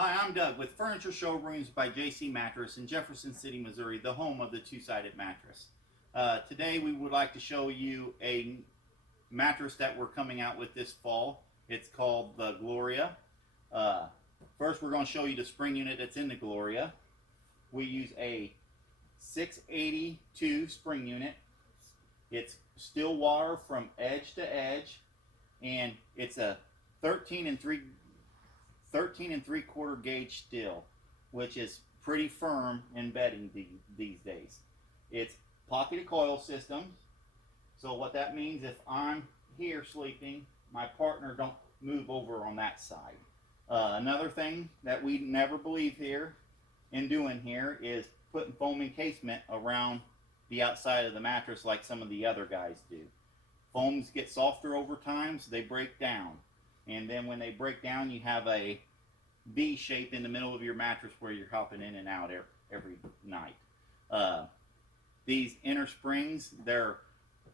Hi, I'm Doug with Furniture Showrooms by JC Mattress in Jefferson City, Missouri, the home of the two-sided mattress. Today we would like to show you a mattress that we're coming out with this fall. It's called the Gloria. First we're going to show you the spring unit that's in the Gloria. We use a 682 spring unit. It's still water from edge to edge, and it's a 13 and 3/4 gauge steel, which is pretty firm in bedding these days. It's pocketed coil system, so what that means, if I'm here sleeping, my partner don't move over on that side. Another thing that we never believe here in doing here is putting foam encasement around the outside of the mattress like some of the other guys do. Foams get softer over time, so they break down. And then when they break down, you have a V shape in the middle of your mattress where you're hopping in and out every night. These inner springs, they're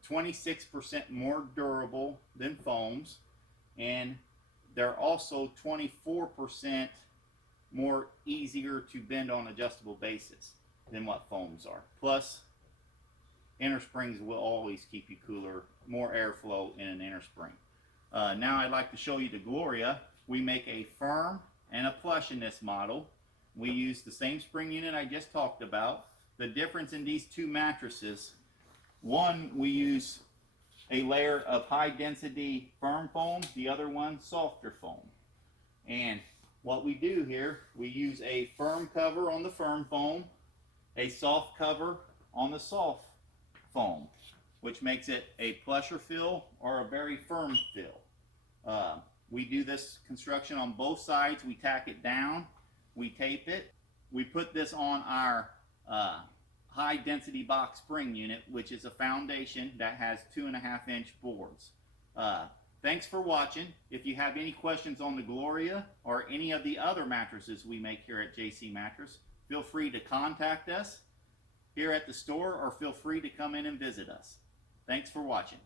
26% more durable than foams, and they're also 24% more easier to bend on adjustable basis than what foams are. Plus, inner springs will always keep you cooler, more airflow in an inner spring. Now I'd like to show you the Gloria. We make a firm and a plush in this model. We use the same spring unit I just talked about. The difference in these two mattresses, one we use a layer of high density firm foam, the other one softer foam. And what we do here, we use a firm cover on the firm foam, a soft cover on the soft foam, which makes it a plusher feel or a very firm feel. We do this construction on both sides. We tack it down, we tape it, we put this on our high density box spring unit, which is a foundation that has 2.5-inch boards. Thanks for watching. If you have any questions on the Gloria or any of the other mattresses we make here at JC Mattress, feel free to contact us here at the store or feel free to come in and visit us. Thanks for watching.